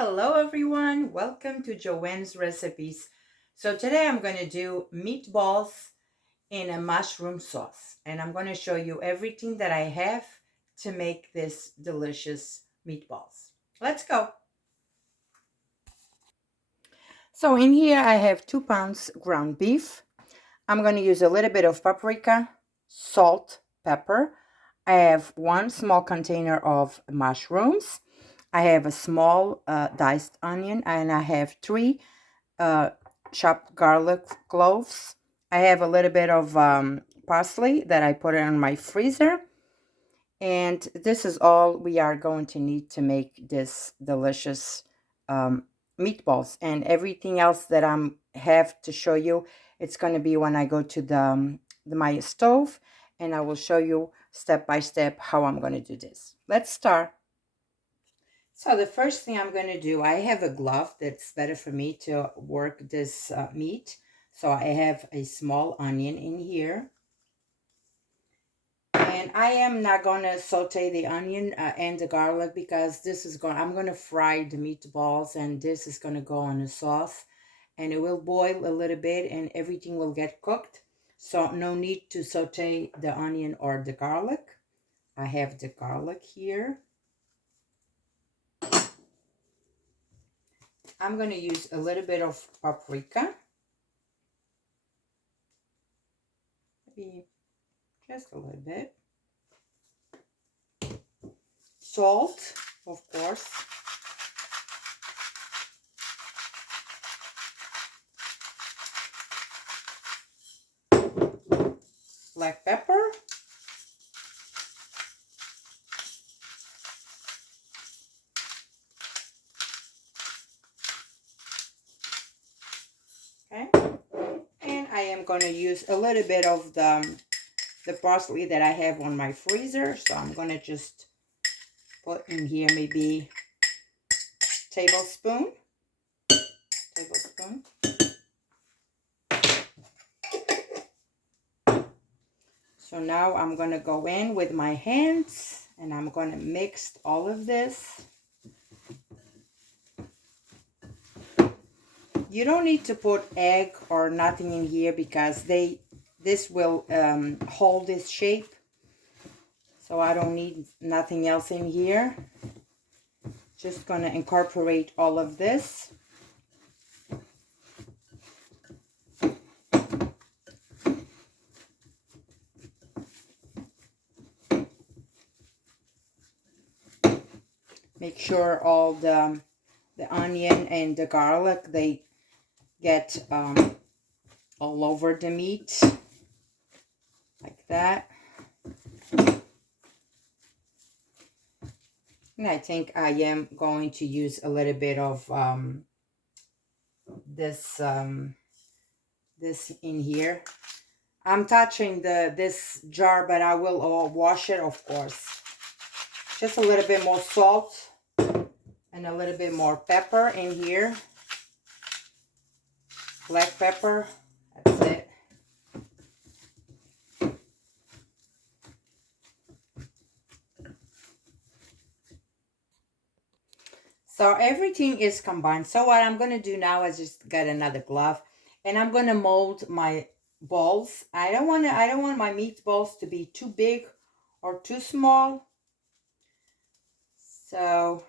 Hello everyone, welcome to Joanne's Recipes. So today I'm going to do meatballs in a mushroom sauce, and I'm going to show you everything that I have to make this delicious meatballs. Let's go. So in here I have 2 pounds ground beef. I'm going to use a little bit of paprika, salt, pepper. I have 1 small container of mushrooms. I have a small diced onion, and I have 3 uh, chopped garlic cloves. I have a little bit of parsley that I put in my freezer. And this is all we are going to need to make this delicious um, meatballs. And everything else that I have to show you, it's going to be when I go to my stove, and I will show you step by step how I'm going to do this. Let's start. So the first thing I'm going to do, I have a glove that's better for me to work this meat. So I have a small onion in here. And I am not going to saute the onion and the garlic because I'm going to fry the meatballs, and this is going to go on the sauce. And it will boil a little bit and everything will get cooked. So no need to saute the onion or the garlic. I have the garlic here. I'm going to use a little bit of paprika. Maybe just a little bit. Salt, of course. Black pepper. Okay. And I am going to use a little bit of the parsley that I have on my freezer. So I'm going to just put in here maybe tablespoon. Tablespoon. So now I'm going to go in with my hands and I'm going to mix all of this. You don't need to put egg or nothing in here because this will hold this shape. So I don't need nothing else in here. Just going to incorporate all of this. Make sure all the onion and the garlic, they get all over the meat, like that. And I think I am going to use a little bit of this this in here. I'm touching this jar, but I will wash it, of course. Just a little bit more salt and a little bit more pepper in here. Black pepper. That's it. So everything is combined. So what I'm going to do now is just get another glove, and I'm going to mold my balls. I don't want my meatballs to be too big or too small. So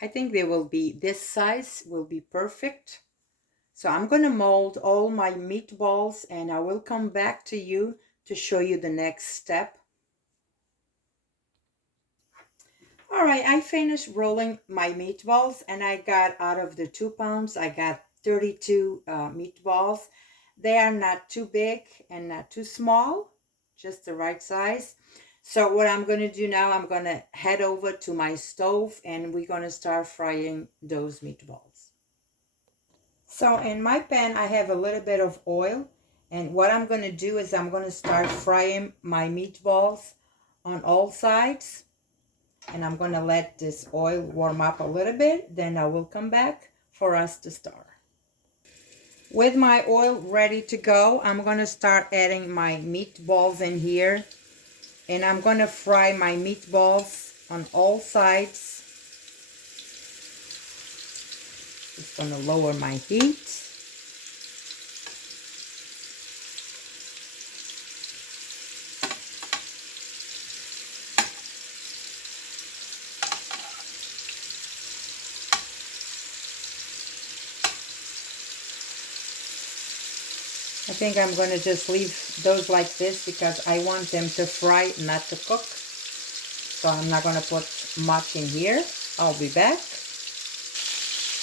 I think they will be, this size will be perfect. So I'm going to mold all my meatballs, and I will come back to you to show you the next step. All right, I finished rolling my meatballs, and I got, out of the 2 pounds, I got 32 meatballs. They are not too big and not too small, just the right size. So what I'm going to do now, I'm going to head over to my stove, and we're going to start frying those meatballs. So in my pan, I have a little bit of oil, and what I'm going to do is I'm going to start frying my meatballs on all sides. And I'm going to let this oil warm up a little bit. Then I will come back for us to start. With my oil ready to go, I'm going to start adding my meatballs in here. And I'm going to fry my meatballs on all sides. Just going to lower my heat. I think I'm going to just leave those like this because I want them to fry, not to cook. So I'm not going to put much in here. I'll be back.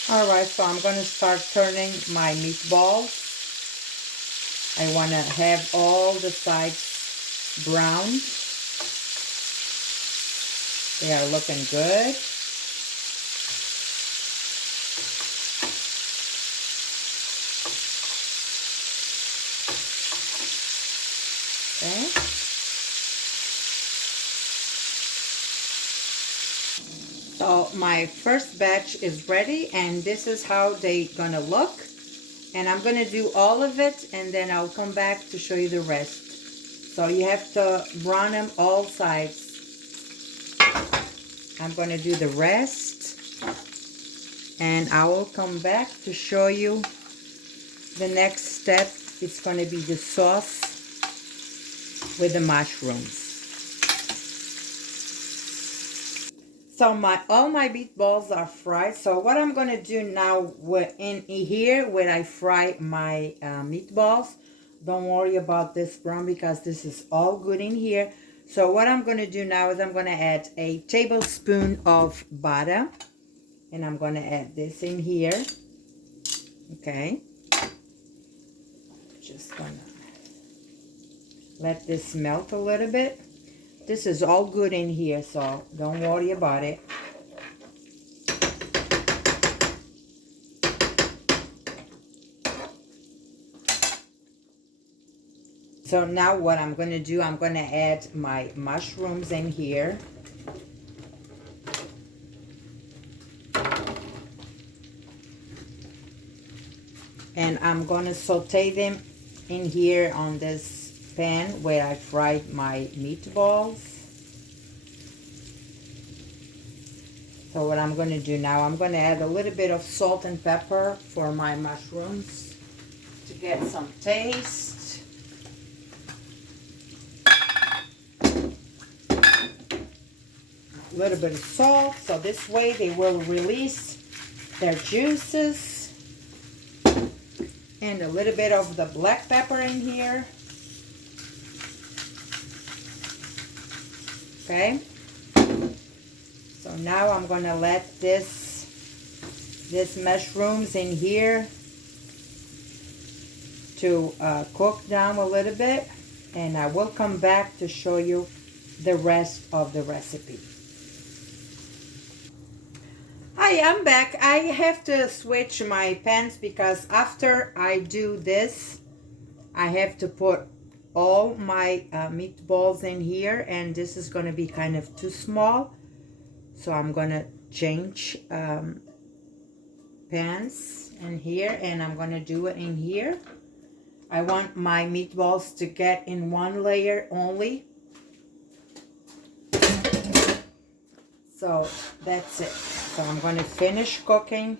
Alright, so I'm going to start turning my meatballs. I want to have all the sides brown. They are looking good. Okay. So my first batch is ready, and this is how they gonna look. And I'm gonna do all of it, and then I'll come back to show you the rest. So you have to brown them all sides. I'm gonna do the rest, and I will come back to show you the next step. It's gonna be the sauce with the mushrooms. So all my meatballs are fried. So what I'm gonna do now in here where I fry my meatballs, don't worry about this brown because this is all good in here. So what I'm gonna do now is I'm gonna add a tablespoon of butter, and I'm gonna add this in here. Okay, just gonna let this melt a little bit. This is all good in here, so don't worry about it. So now what I'm going to do, I'm going to add my mushrooms in here. And I'm going to saute them in here on this pan where I fried my meatballs. So what I'm going to do now, I'm going to add a little bit of salt and pepper for my mushrooms to get some taste. A little bit of salt, so this way they will release their juices. And a little bit of the black pepper in here. Okay. So now I'm going to let this mushrooms in here to cook down a little bit, and I will come back to show you the rest of the recipe. Hi, I'm back. I have to switch my pans because after I do this, I have to put all my meatballs in here, and this is going to be kind of too small. So I'm going to change pans in here, and I'm going to do it in here. I want my meatballs to get in one layer only. So that's it. So I'm going to finish cooking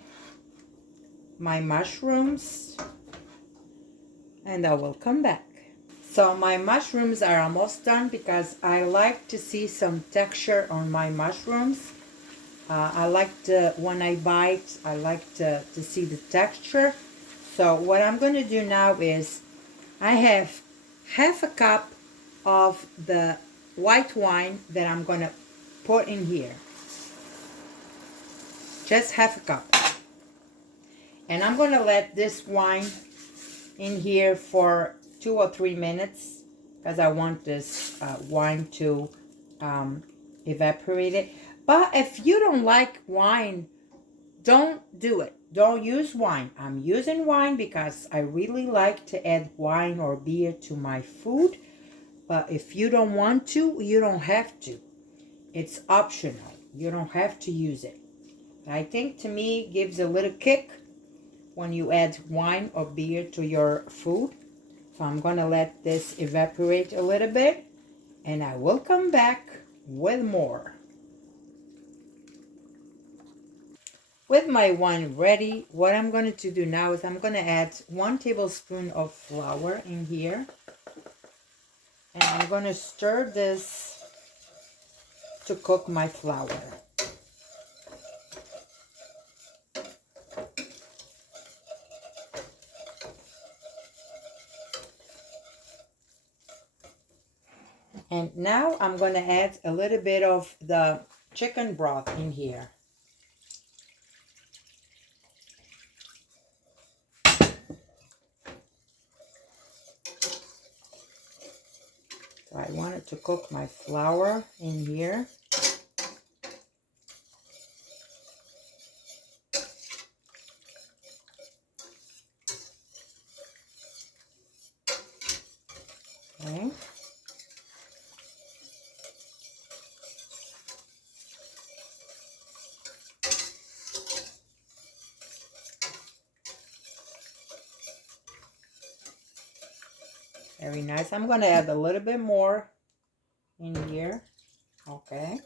my mushrooms, and I will come back. So my mushrooms are almost done because I like to see some texture on my mushrooms. I like to, when I bite, I like to see the texture. So what I'm going to do now is I have half a cup of the white wine that I'm going to put in here. Just half a cup. And I'm going to let this wine in here for 2 or 3 minutes because I want this wine to evaporate it. But if you don't like wine, don't do it. Don't use wine. I'm using wine because I really like to add wine or beer to my food. But if you don't want to, you don't have to. It's optional. You don't have to use it. I think to me it gives a little kick when you add wine or beer to your food. So I'm gonna let this evaporate a little bit and I will come back with more. With my wine ready, what I'm going to do now is I'm going to add 1 tablespoon of flour in here. And I'm going to stir this to cook my flour. And now I'm going to add a little bit of the chicken broth in here. So I wanted to cook my flour in here. Okay. Very nice. I'm going to add a little bit more in here. Okay.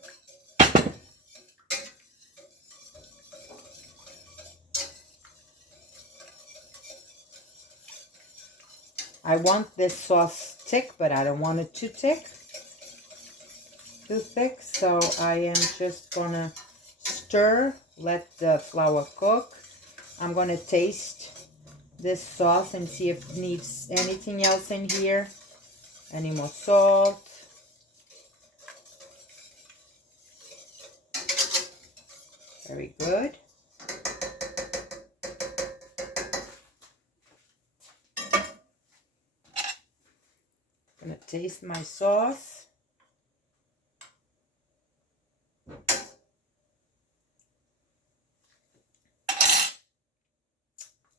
I want this sauce thick, but I don't want it too thick. So I am just gonna stir, let the flour cook. I'm gonna taste this sauce and see if it needs anything else in here. Any more salt. Very good. Gonna taste my sauce.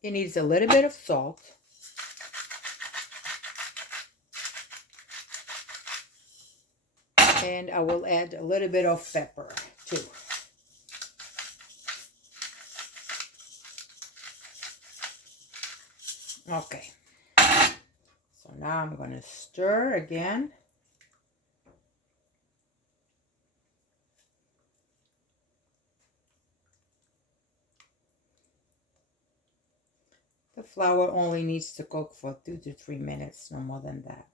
It needs a little bit of salt. And I will add a little bit of pepper too. Okay. So now I'm going to stir again. The flour only needs to cook for 2 to 3 minutes, no more than that.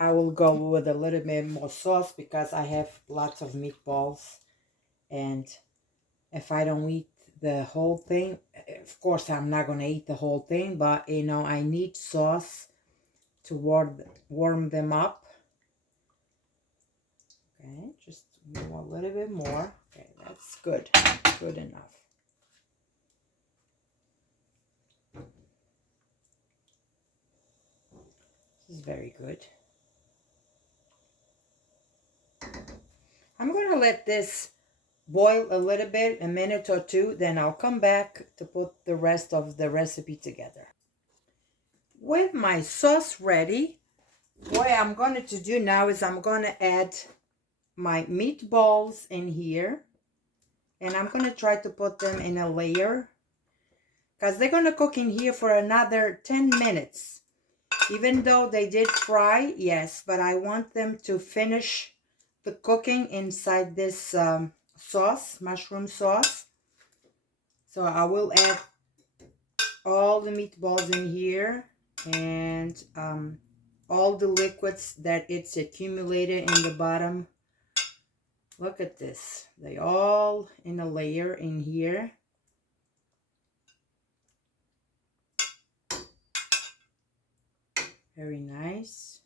I will go with a little bit more sauce because I have lots of meatballs. And if I don't eat the whole thing, of course I'm not going to eat the whole thing, but you know, I need sauce to warm them up. Okay, just a little bit more. Okay, that's good. Good enough. This is very good. I'm going to let this boil a little bit, a minute or two, then I'll come back to put the rest of the recipe together. With my sauce ready, what I'm going to do now is I'm going to add my meatballs in here. And I'm going to try to put them in a layer because they're going to cook in here for another 10 minutes. Even though they did fry, yes, but I want them to finish the cooking inside this sauce, mushroom sauce. So I will add all the meatballs in here and all the liquids that it's accumulated in the bottom. Look at this. They all in a layer in here. Very nice.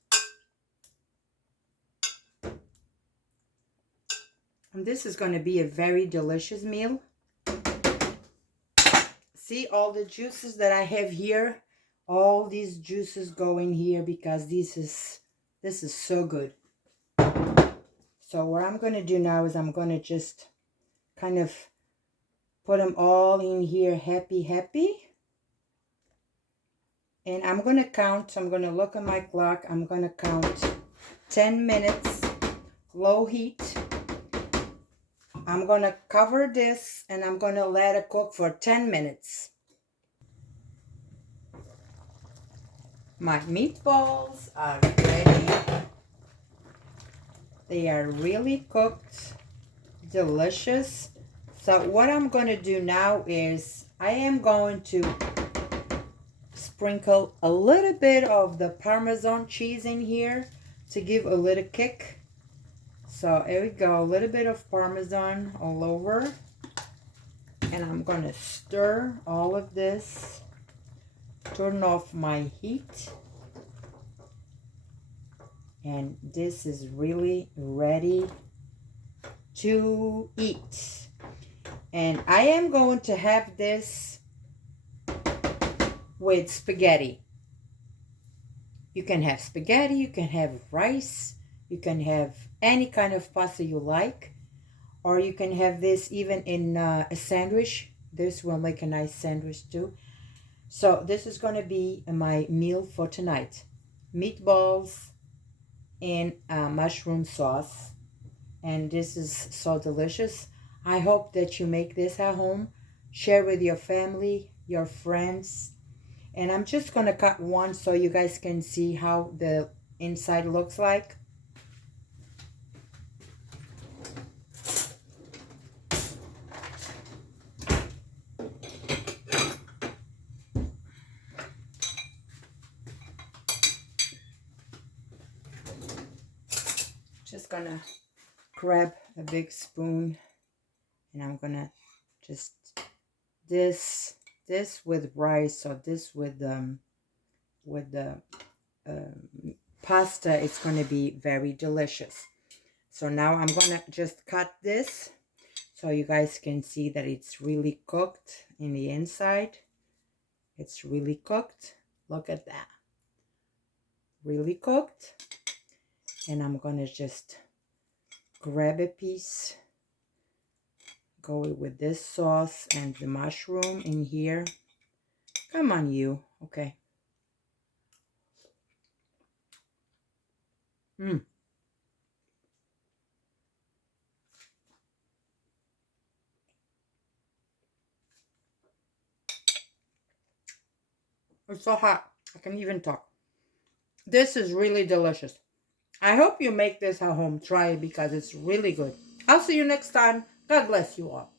And this is going to be a very delicious meal. See all the juices that I have here? All these juices go in here because this is so good. So what I'm going to do now is I'm going to just kind of put them all in here happy. And I'm going to count. I'm going to look at my clock. I'm going to count 10 minutes, low heat. I'm going to cover this and I'm going to let it cook for 10 minutes. My meatballs are ready. They are really cooked, delicious. So what I'm going to do now is I am going to sprinkle a little bit of the Parmesan cheese in here to give a little kick. So here we go, a little bit of Parmesan all over. And I'm going to stir all of this. Turn off my heat. And this is really ready to eat. And I am going to have this with spaghetti. You can have spaghetti, you can have rice, you can have any kind of pasta you like, or you can have this even in a sandwich. This will make a nice sandwich too. So this is going to be my meal for tonight. Meatballs and mushroom sauce. And this is so delicious. I hope that you make this at home. Share with your family, your friends. And I'm just going to cut one so you guys can see how the inside looks like. Just going to grab a big spoon and I'm going to just this with rice or this with the pasta. It's going to be very delicious. So now I'm going to just cut this so you guys can see that it's really cooked in the inside. It's really cooked. Look at that. Really cooked. And I'm going to just grab a piece. Go with this sauce and the mushroom in here. Come on, you. Okay. It's so hot. I can't even talk. This is really delicious. I hope you make this at home. Try it because it's really good. I'll see you next time. God bless you all.